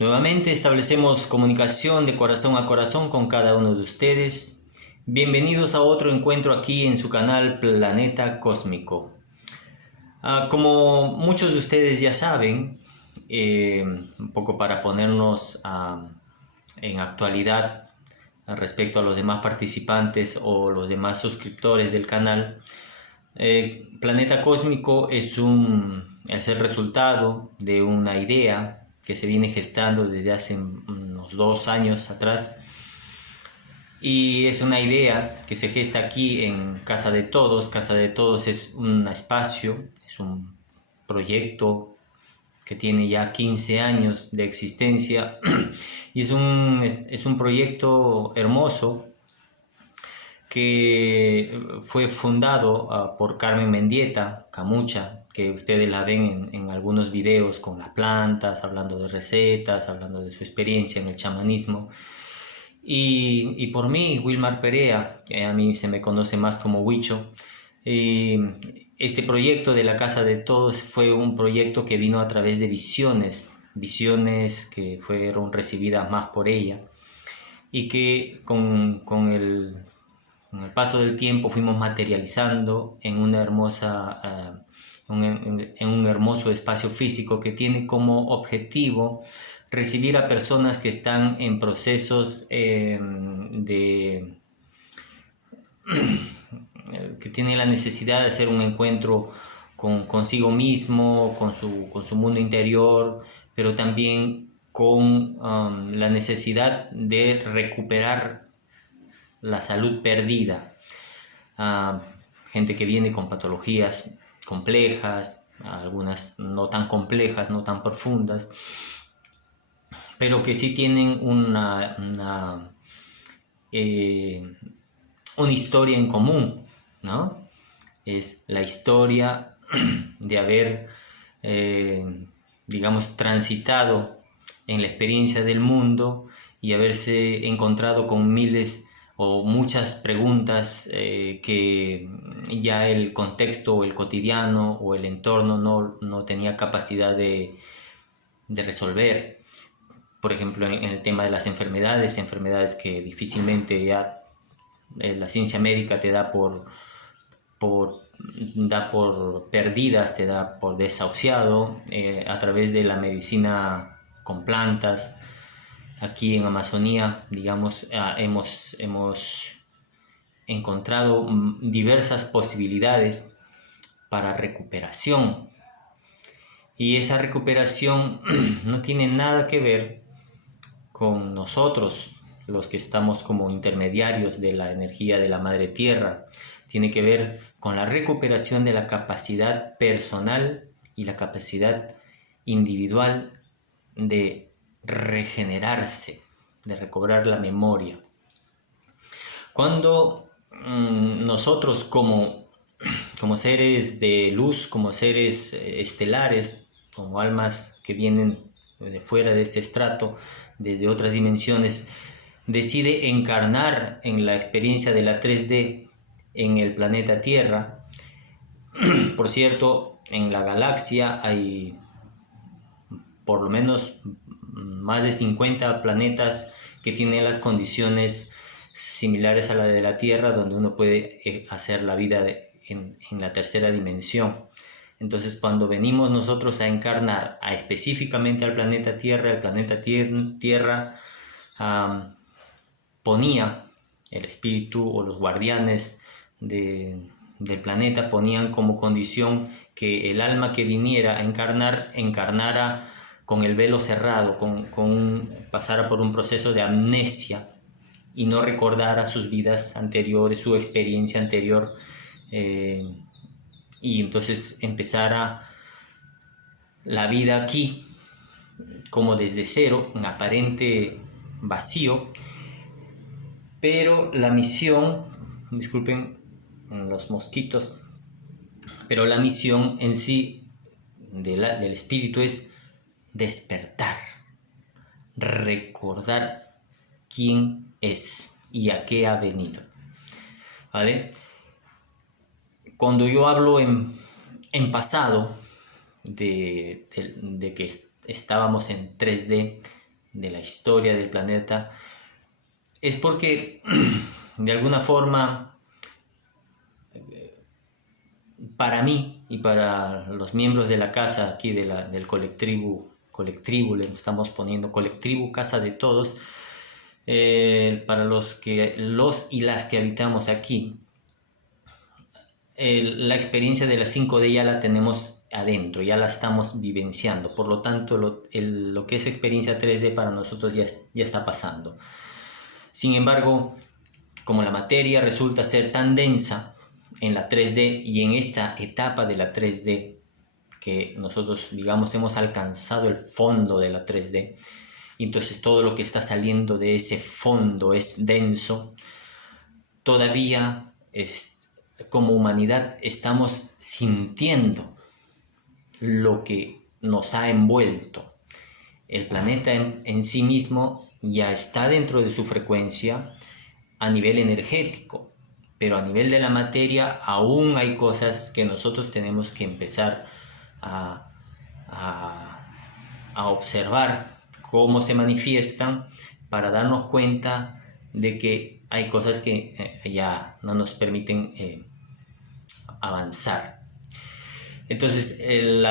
Nuevamente establecemos comunicación de corazón a corazón con cada uno de ustedes. Bienvenidos a otro encuentro aquí en su canal Planeta Cósmico. Como muchos de ustedes ya saben, un poco para ponernos en actualidad respecto a los demás participantes o los demás suscriptores del canal, Planeta Cósmico es el resultado de una idea que se viene gestando desde hace unos 2 años atrás, y es una idea que se gesta aquí en Casa de Todos. Casa de Todos es un espacio, es un proyecto que tiene ya 15 años de existencia y es un proyecto hermoso que fue fundado por Carmen Mendieta Camucha, que ustedes la ven en algunos videos con las plantas, hablando de recetas, hablando de su experiencia en el chamanismo. Y por mí, Wilmar Perea, que a mí se me conoce más como Huicho. Este proyecto de la Casa de Todos fue un proyecto que vino a través de visiones que fueron recibidas más por ella, y que con el paso del tiempo fuimos materializando en una hermosa, en un hermoso espacio físico que tiene como objetivo recibir a personas que están en procesos que tienen la necesidad de hacer un encuentro consigo mismo, con su mundo interior, pero también con la necesidad de recuperar la salud perdida. Gente que viene con patologías complejas, algunas no tan complejas, no tan profundas, pero que sí tienen una historia en común, ¿no? Es la historia de haber, digamos, transitado en la experiencia del mundo y haberse encontrado con miles o muchas preguntas que ya el contexto o el cotidiano o el entorno no tenía capacidad de resolver. Por ejemplo, en el tema de las enfermedades que difícilmente ya la ciencia médica te da da por perdidas, te da por desahuciado. A través de la medicina con plantas, aquí en Amazonía, digamos, hemos encontrado diversas posibilidades para recuperación. Y esa recuperación no tiene nada que ver con nosotros, los que estamos como intermediarios de la energía de la Madre Tierra. Tiene que ver con la recuperación de la capacidad personal y la capacidad individual de regenerarse, de recobrar la memoria. Cuando nosotros como seres de luz, como seres estelares, como almas que vienen de fuera de este estrato, desde otras dimensiones, decide encarnar en la experiencia de la 3D en el planeta Tierra. Por cierto, en la galaxia hay por lo menos más de 50 planetas que tienen las condiciones similares a la de la Tierra, donde uno puede hacer la vida en la tercera dimensión. Entonces, cuando venimos nosotros a encarnar específicamente al planeta Tierra, el planeta Tierra ponía, el espíritu o los guardianes del planeta ponían como condición que el alma que viniera a encarnara con el velo cerrado, pasara por un proceso de amnesia y no recordara sus vidas anteriores, su experiencia anterior, y entonces empezara la vida aquí como desde cero, en aparente vacío. Pero la misión, disculpen los mosquitos, pero la misión en sí del espíritu es despertar, recordar quién es y a qué ha venido, ¿vale? Cuando yo hablo en pasado de que estábamos en 3D, de la historia del planeta, es porque de alguna forma, para mí y para los miembros de la casa aquí del colectivo, le estamos poniendo colectivo, casa de todos, para los y las que habitamos aquí, la experiencia de las 5D ya la tenemos adentro, ya la estamos vivenciando. Por lo tanto, lo que es experiencia 3D para nosotros ya está pasando. Sin embargo, como la materia resulta ser tan densa en la 3D y en esta etapa de la 3D, que nosotros, digamos, hemos alcanzado el fondo de la 3D, y entonces todo lo que está saliendo de ese fondo es denso, todavía como humanidad estamos sintiendo lo que nos ha envuelto. El planeta en sí mismo ya está dentro de su frecuencia a nivel energético, pero a nivel de la materia aún hay cosas que nosotros tenemos que empezar a observar cómo se manifiestan para darnos cuenta de que hay cosas que ya no nos permiten avanzar. Entonces, el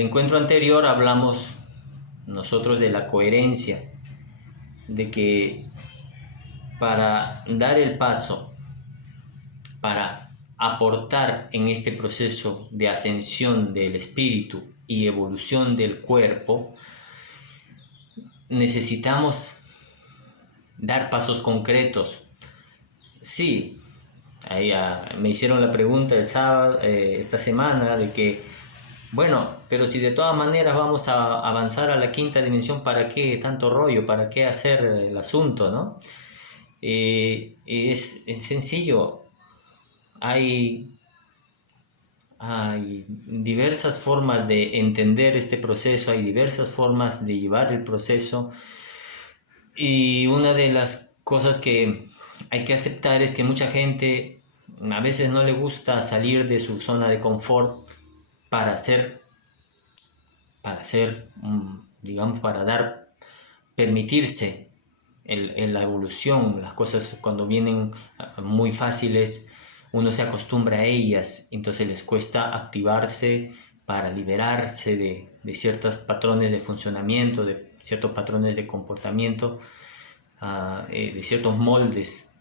encuentro anterior hablamos nosotros de la coherencia, de que para dar el paso, para aportar en este proceso de ascensión del espíritu y evolución del cuerpo, necesitamos dar pasos concretos. Sí, ahí me hicieron la pregunta el sábado, esta semana, de que, bueno, pero si de todas maneras vamos a avanzar a la quinta dimensión, ¿para qué tanto rollo? ¿Para qué hacer el asunto, no? Es sencillo. Hay diversas formas de entender este proceso, hay diversas formas de llevar el proceso, y una de las cosas que hay que aceptar es que mucha gente a veces no le gusta salir de su zona de confort para digamos, permitirse la evolución. Las cosas cuando vienen muy fáciles, uno se acostumbra a ellas, entonces les cuesta activarse para liberarse de ciertos patrones de funcionamiento, de ciertos patrones de comportamiento, de ciertos moldes,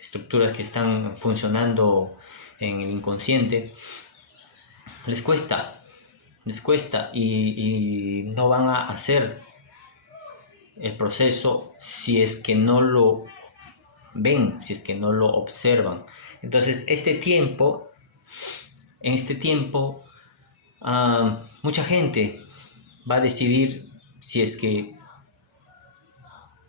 estructuras que están funcionando en el inconsciente. Les cuesta y no van a hacer el proceso si es que no lo ven, si es que no lo observan. Entonces, en este tiempo, mucha gente va a decidir si es que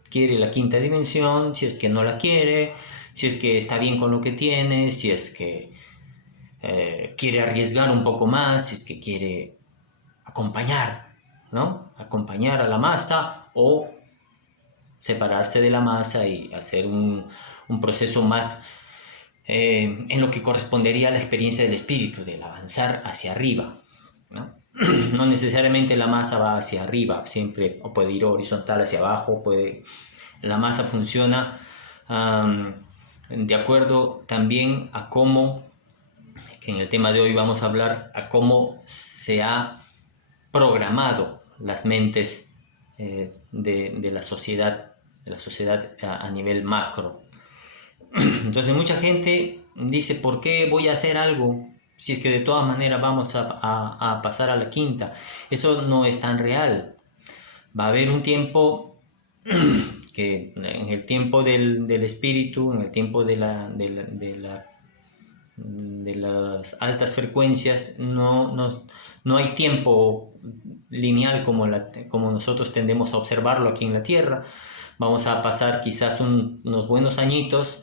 quiere la quinta dimensión, si es que no la quiere, si es que está bien con lo que tiene, si es que quiere arriesgar un poco más, si es que quiere acompañar, ¿no? Acompañar a la masa o separarse de la masa y hacer un proceso más en lo que correspondería a la experiencia del espíritu, del avanzar hacia arriba, ¿no? No necesariamente la masa va hacia arriba, siempre, o puede ir horizontal hacia abajo, la masa funciona de acuerdo también a cómo, que en el tema de hoy vamos a hablar, a cómo se ha programado las mentes de la sociedad a nivel macro. Entonces mucha gente dice, ¿por qué voy a hacer algo si es que de todas maneras vamos a pasar a la quinta? Eso no es tan real. Va a haber un tiempo que en el tiempo del espíritu, en el tiempo de las altas frecuencias, no hay tiempo lineal como nosotros tendemos a observarlo aquí en la Tierra. Vamos a pasar quizás unos buenos añitos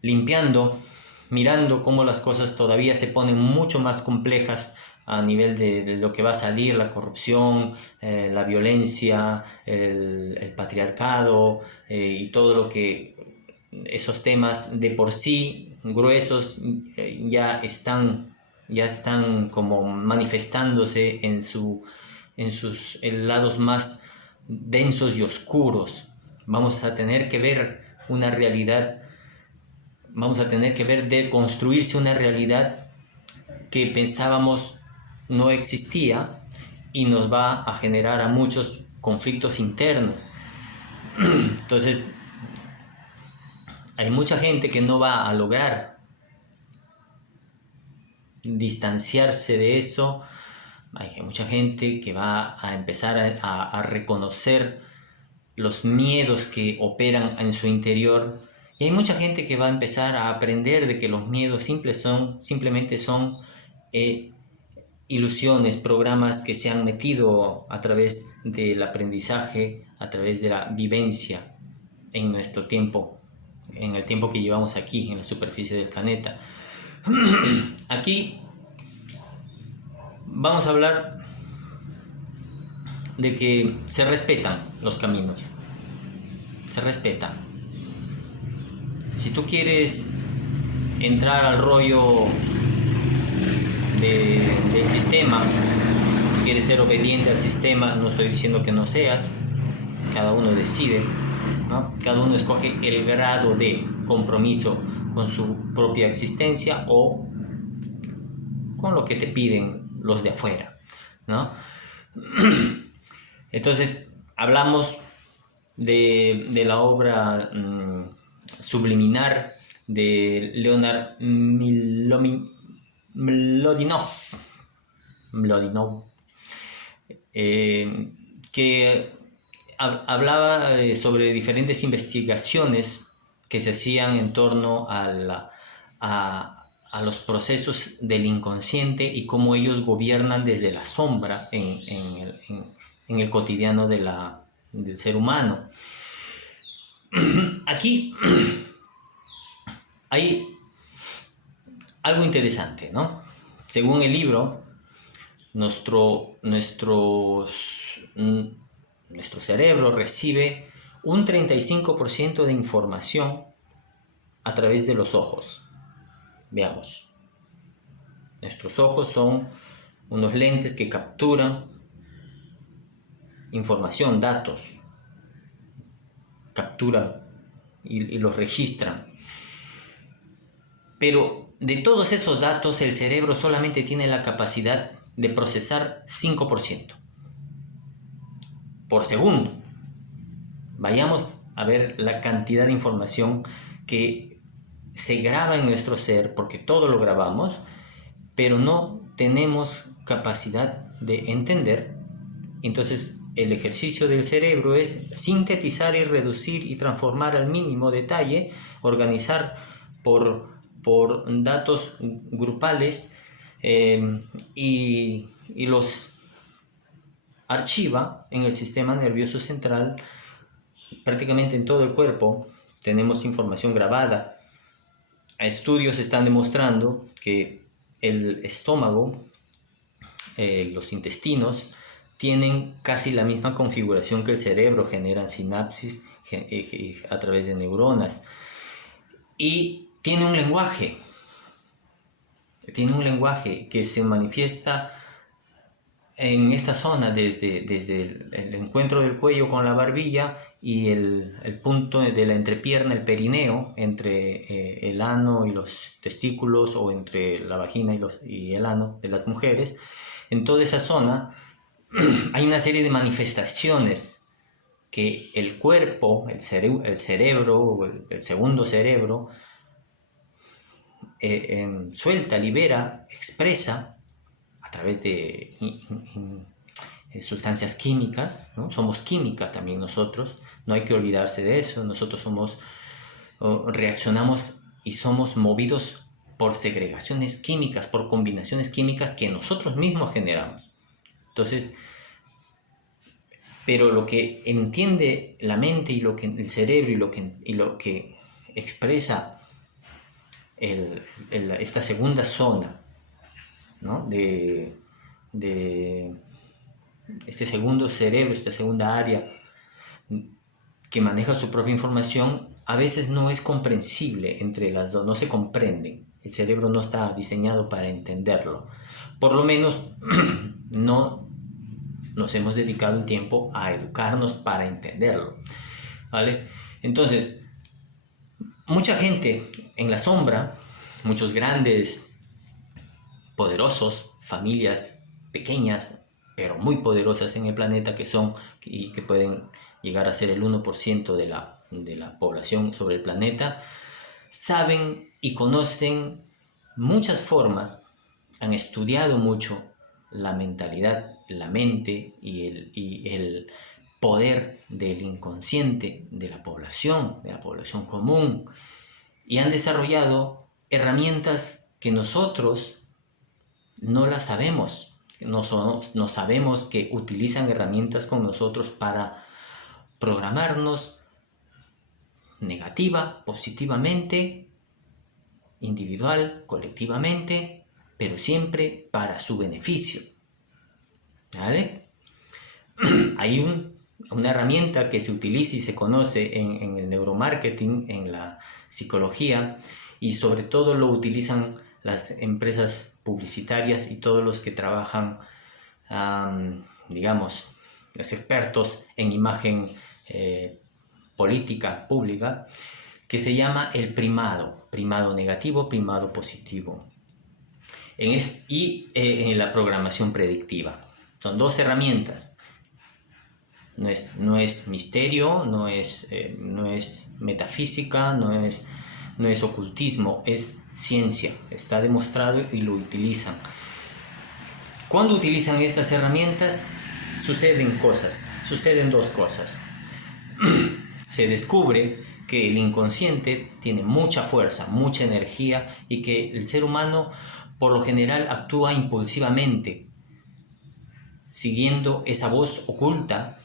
limpiando, mirando cómo las cosas todavía se ponen mucho más complejas a nivel de lo que va a salir, la corrupción, la violencia, el patriarcado, y todo lo que esos temas de por sí gruesos ya están como manifestándose en sus lados más densos y oscuros. Vamos a tener que ver una realidad, vamos a tener que ver de construirse una realidad que pensábamos no existía y nos va a generar a muchos conflictos internos. Entonces, hay mucha gente que no va a lograr distanciarse de eso. Hay mucha gente que va a empezar a reconocer los miedos que operan en su interior. Y hay mucha gente que va a empezar a aprender de que los miedos simplemente son ilusiones, programas que se han metido a través del aprendizaje, a través de la vivencia en nuestro tiempo, en el tiempo que llevamos aquí, en la superficie del planeta. Aquí vamos a hablar de que se respetan los caminos, se respetan. Si tú quieres entrar al rollo del sistema, si quieres ser obediente al sistema, no estoy diciendo que no seas, cada uno decide, ¿no? Cada uno escoge el grado de compromiso con su propia existencia o con lo que te piden los de afuera, ¿no? Entonces, hablamos de la obra Subliminar de Leonard Mlodinov, que hablaba sobre diferentes investigaciones que se hacían en torno a los procesos del inconsciente y cómo ellos gobiernan desde la sombra en el cotidiano del ser humano. Aquí hay algo interesante, ¿no? Según el libro, nuestro cerebro recibe un 35% de información a través de los ojos. Veamos. Nuestros ojos son unos lentes que capturan información, datos, capturan y los registran. Pero de todos esos datos, el cerebro solamente tiene la capacidad de procesar 5% por segundo. Vayamos a ver la cantidad de información que se graba en nuestro ser, porque todo lo grabamos, pero no tenemos capacidad de entender. Entonces, el ejercicio del cerebro es sintetizar y reducir y transformar al mínimo detalle, organizar por datos grupales y los archiva en el sistema nervioso central. Prácticamente en todo el cuerpo tenemos información grabada. Estudios están demostrando que el estómago, los intestinos, tienen casi la misma configuración que el cerebro, generan sinapsis a través de neuronas. Y tiene un lenguaje que se manifiesta en esta zona desde el encuentro del cuello con la barbilla y el punto de la entrepierna, el perineo, entre el ano y los testículos, o entre la vagina y el ano de las mujeres. En toda esa zona hay una serie de manifestaciones que el cuerpo, el cerebro, el segundo cerebro, suelta, libera, expresa a través de sustancias químicas, ¿no? Somos química también nosotros, no hay que olvidarse de eso. Nosotros reaccionamos y somos movidos por segregaciones químicas, por combinaciones químicas que nosotros mismos generamos. Entonces, pero lo que entiende la mente y lo que el cerebro y lo que expresa esta segunda zona, ¿no? de este segundo cerebro, esta segunda área que maneja su propia información, a veces no es comprensible entre las dos, no se comprenden. El cerebro no está diseñado para entenderlo, por lo menos no nos hemos dedicado el tiempo a educarnos para entenderlo, ¿vale? Entonces, mucha gente en la sombra, muchos grandes, poderosos, familias pequeñas, pero muy poderosas en el planeta y que pueden llegar a ser el 1% de la población sobre el planeta, saben y conocen muchas formas, han estudiado mucho la mentalidad, la mente y el poder del inconsciente de la población común, y han desarrollado herramientas que nosotros no las sabemos. No sabemos que utilizan herramientas con nosotros para programarnos negativa, positivamente, individual, colectivamente, pero siempre para su beneficio, ¿vale? Hay una herramienta que se utiliza y se conoce en el neuromarketing, en la psicología, y sobre todo lo utilizan las empresas publicitarias y todos los que trabajan, digamos, los expertos en imagen política pública, que se llama el primado negativo, primado positivo, en la programación predictiva. Son dos herramientas. No es misterio, no es metafísica, no es ocultismo, es ciencia. Está demostrado y lo utilizan. Cuando utilizan estas herramientas, suceden dos cosas. Se descubre que el inconsciente tiene mucha fuerza, mucha energía, y que el ser humano por lo general actúa impulsivamente, siguiendo esa voz oculta,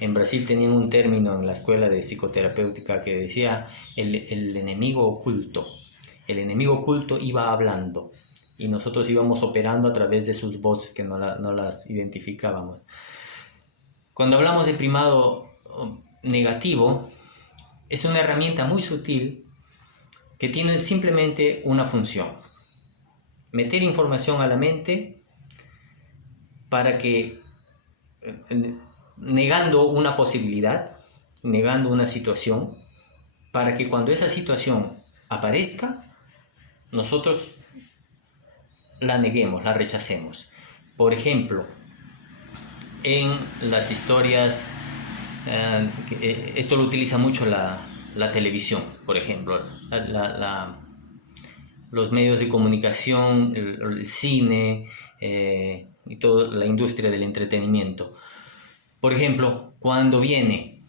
en Brasil tenían un término en la escuela de psicoterapéutica que decía el enemigo oculto. El enemigo oculto iba hablando y nosotros íbamos operando a través de sus voces que no las identificábamos. Cuando hablamos de primado negativo, es una herramienta muy sutil que tiene simplemente una función: meter información a la mente para que, negando una posibilidad, negando una situación, para que cuando esa situación aparezca, nosotros la neguemos, la rechacemos. Por ejemplo, en las historias, esto lo utiliza mucho la televisión, por ejemplo, los medios de comunicación, el cine y toda la industria del entretenimiento. Por ejemplo, cuando viene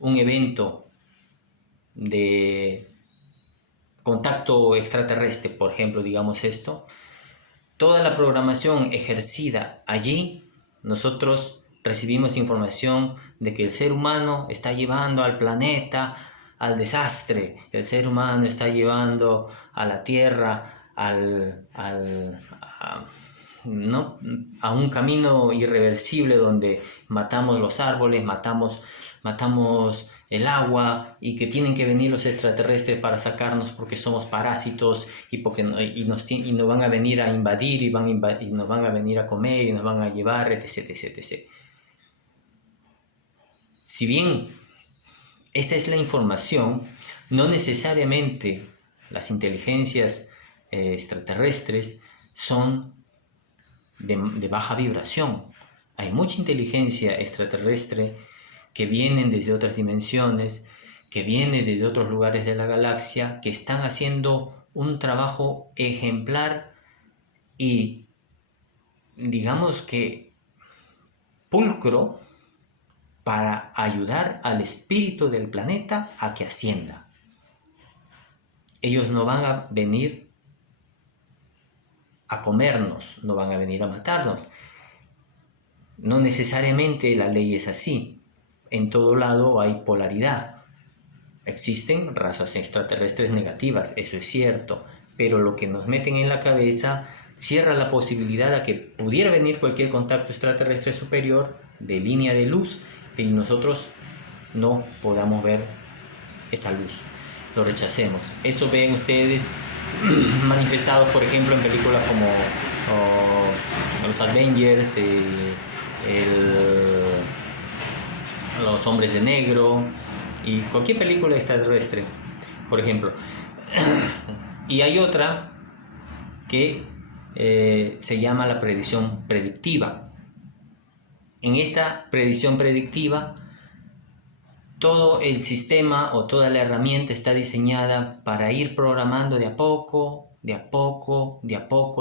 un evento de contacto extraterrestre, por ejemplo, digamos esto, toda la programación ejercida allí, nosotros recibimos información de que el ser humano está llevando al planeta al desastre, el ser humano está llevando a la Tierra a un camino irreversible donde matamos los árboles, matamos el agua, y que tienen que venir los extraterrestres para sacarnos porque somos parásitos y nos van a venir a invadir y nos van a venir a comer y nos van a llevar, etc, etc, etc. Si bien esa es la información, no necesariamente las inteligencias extraterrestres son de baja vibración. Hay mucha inteligencia extraterrestre que vienen desde otras dimensiones, que vienen desde otros lugares de la galaxia, que están haciendo un trabajo ejemplar y, digamos que, pulcro para ayudar al espíritu del planeta a que ascienda. Ellos no van a venir a comernos, no van a venir a matarnos. No necesariamente la ley es así. En todo lado hay polaridad. Existen razas extraterrestres negativas, eso es cierto, pero lo que nos meten en la cabeza cierra la posibilidad a que pudiera venir cualquier contacto extraterrestre superior de línea de luz y nosotros no podamos ver esa luz. lo rechacemos. Eso ven ustedes manifestados, por ejemplo, en películas como los Avengers, los Hombres de Negro y cualquier película extraterrestre, por ejemplo. Y hay otra que se llama la predicción predictiva. En esta predicción predictiva, todo el sistema o toda la herramienta está diseñada para ir programando de a poco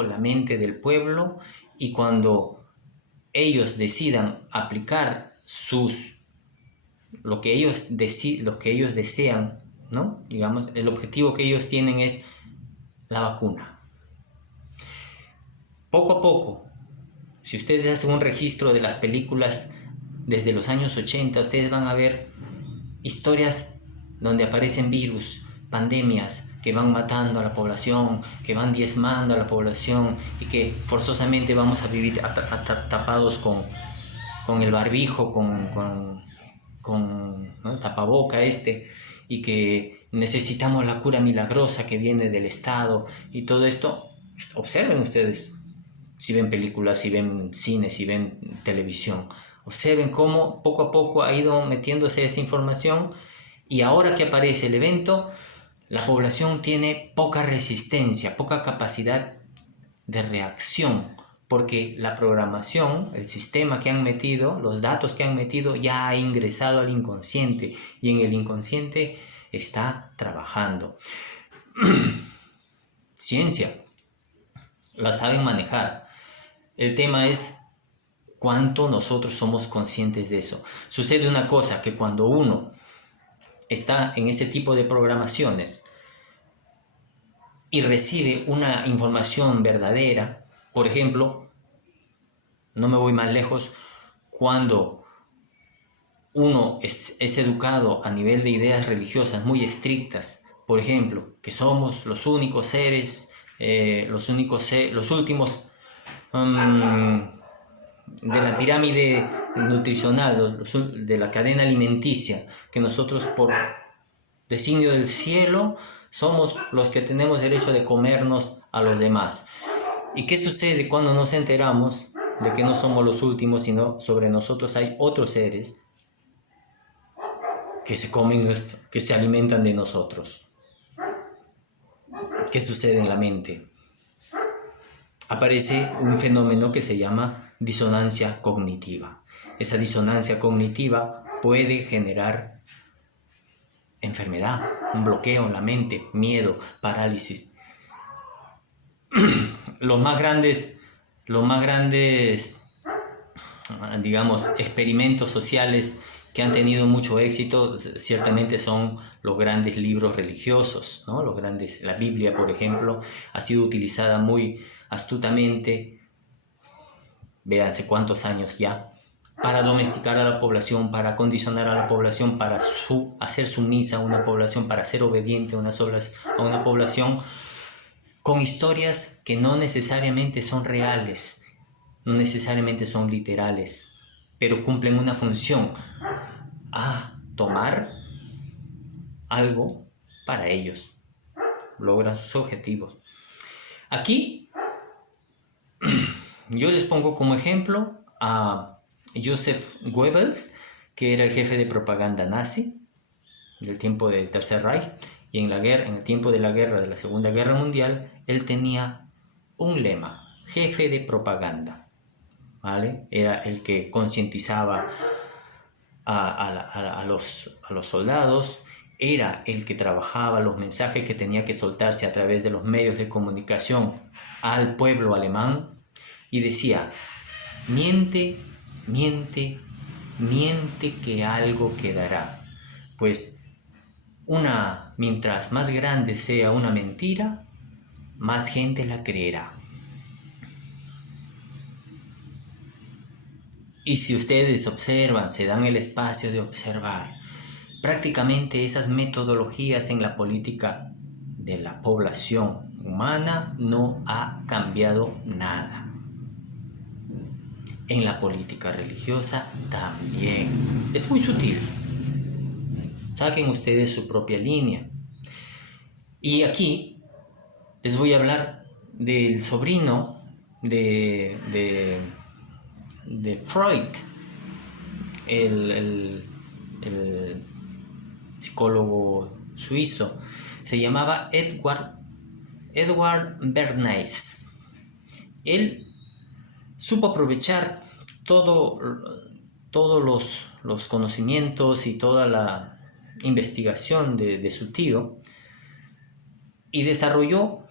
la mente del pueblo, y cuando ellos decidan aplicar lo que ellos desean, ¿no? Digamos, el objetivo que ellos tienen es la vacuna. Poco a poco, si ustedes hacen un registro de las películas desde los años 80, ustedes van a ver historias donde aparecen virus, pandemias que van matando a la población, que van diezmando a la población, y que forzosamente vamos a vivir tapados con el barbijo, ¿no? Tapaboca y que necesitamos la cura milagrosa que viene del Estado y todo esto. Observen ustedes, si ven películas, si ven cine, si ven televisión, observen cómo poco a poco ha ido metiéndose esa información, y ahora que aparece el evento, la población tiene poca resistencia, poca capacidad de reacción, porque la programación, el sistema que han metido, los datos que han metido ya ha ingresado al inconsciente, y en el inconsciente está trabajando. Ciencia, la saben manejar. El tema es cuánto nosotros somos conscientes de eso. Sucede una cosa, que cuando uno está en ese tipo de programaciones y recibe una información verdadera, por ejemplo, no me voy más lejos, cuando uno es educado a nivel de ideas religiosas muy estrictas, por ejemplo, que somos los únicos seres, los últimos de la pirámide nutricional, de la cadena alimenticia, que nosotros por designio del cielo somos los que tenemos derecho de comernos a los demás. ¿Y qué sucede cuando nos enteramos de que no somos los últimos, sino sobre nosotros hay otros seres que se comen, que se alimentan de nosotros? ¿Qué sucede en la mente? Aparece un fenómeno que se llama disonancia cognitiva. Esa disonancia cognitiva puede generar enfermedad, un bloqueo en la mente, miedo, parálisis. Los más grandes, digamos, experimentos sociales que han tenido mucho éxito ciertamente son los grandes libros religiosos, ¿no? La Biblia, por ejemplo, ha sido utilizada muy astutamente, véanse cuántos años ya, para domesticar a la población, para condicionar a la población, para hacer sumisa a una población, para ser obediente a una población, con historias que no necesariamente son reales, no necesariamente son literales, pero cumplen una función: tomar algo para ellos, logran sus objetivos. Aquí yo les pongo como ejemplo a Joseph Goebbels, que era el jefe de propaganda nazi del tiempo del Tercer Reich, y en el tiempo de la Segunda Guerra Mundial, él tenía un lema: jefe de propaganda, ¿vale? Era el que concientizaba a los soldados, era el que trabajaba los mensajes que tenía que soltarse a través de los medios de comunicación al pueblo alemán, y decía: miente, miente, miente que algo quedará. Pues mientras más grande sea una mentira, más gente la creerá. Y si ustedes observan, se dan el espacio de observar, prácticamente esas metodologías en la política de la población humana no ha cambiado nada. En la política religiosa también. Es muy sutil. Saquen ustedes su propia línea. Y aquí les voy a hablar del sobrino de Freud, el psicólogo suizo. Se llamaba Edward Bernays. Él supo aprovechar todos los conocimientos y toda la investigación de su tío y desarrolló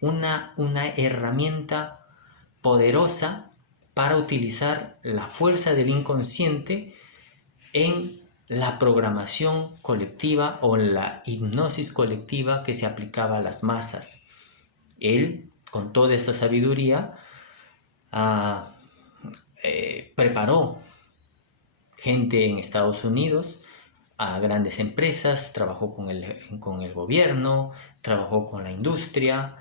una herramienta poderosa para utilizar la fuerza del inconsciente en la programación colectiva o la hipnosis colectiva que se aplicaba a las masas. Él, con toda esa sabiduría, preparó gente en Estados Unidos a grandes empresas, trabajó con el gobierno, trabajó con la industria,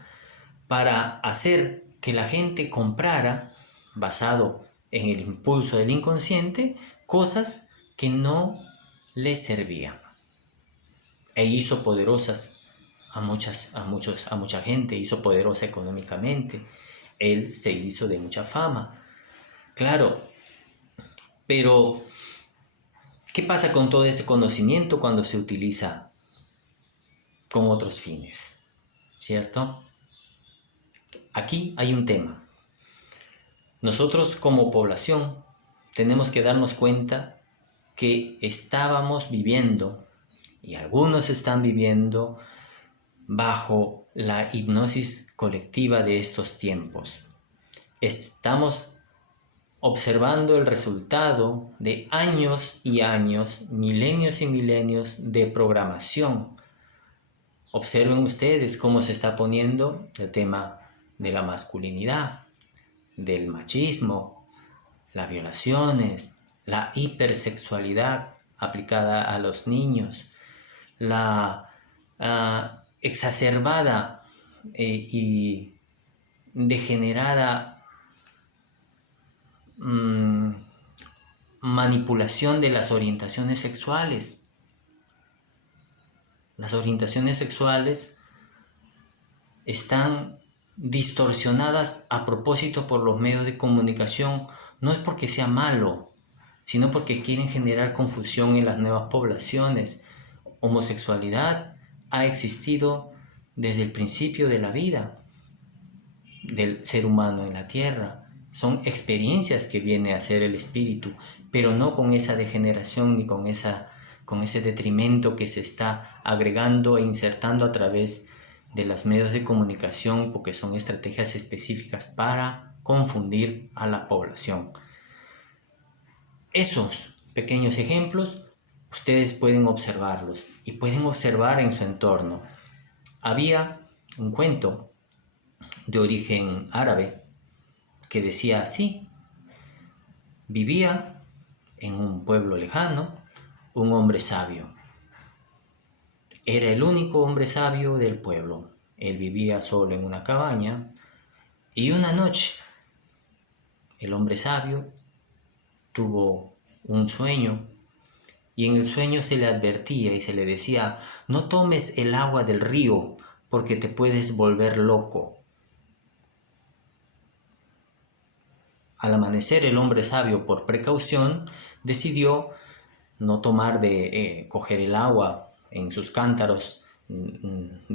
para hacer que la gente comprara, basado en el impulso del inconsciente, cosas que no les servían. E hizo poderosas a mucha gente, hizo poderosa económicamente. Él se hizo de mucha fama. Claro, pero ¿qué pasa con todo ese conocimiento cuando se utiliza con otros fines? ¿Cierto? Aquí hay un tema. Nosotros como población tenemos que darnos cuenta que estábamos viviendo, y algunos están viviendo, bajo la hipnosis colectiva de estos tiempos. Estamos observando el resultado de años y años, milenios y milenios de programación. Observen ustedes cómo se está poniendo el tema de la masculinidad, del machismo, las violaciones, la hipersexualidad aplicada a los niños, la exacerbada y degenerada manipulación de las orientaciones sexuales. Las orientaciones sexuales están distorsionadas a propósito por los medios de comunicación. No es porque sea malo, sino porque quieren generar confusión en las nuevas poblaciones. Homosexualidad ha existido desde el principio de la vida del ser humano en la tierra. Son experiencias que viene a hacer el espíritu, pero no con esa degeneración ni con ese detrimento que se está agregando e insertando a través de los medios de comunicación, porque son estrategias específicas para confundir a la población. Esos pequeños ejemplos ustedes pueden observarlos y pueden observar en su entorno. Había un cuento de origen árabe que decía así: vivía en un pueblo lejano un hombre sabio. Era el único hombre sabio del pueblo. Él vivía solo en una cabaña y una noche el hombre sabio tuvo un sueño y en el sueño se le advertía y se le decía: no tomes el agua del río porque te puedes volver loco. Al amanecer el hombre sabio, por precaución, decidió no coger el agua en sus cántaros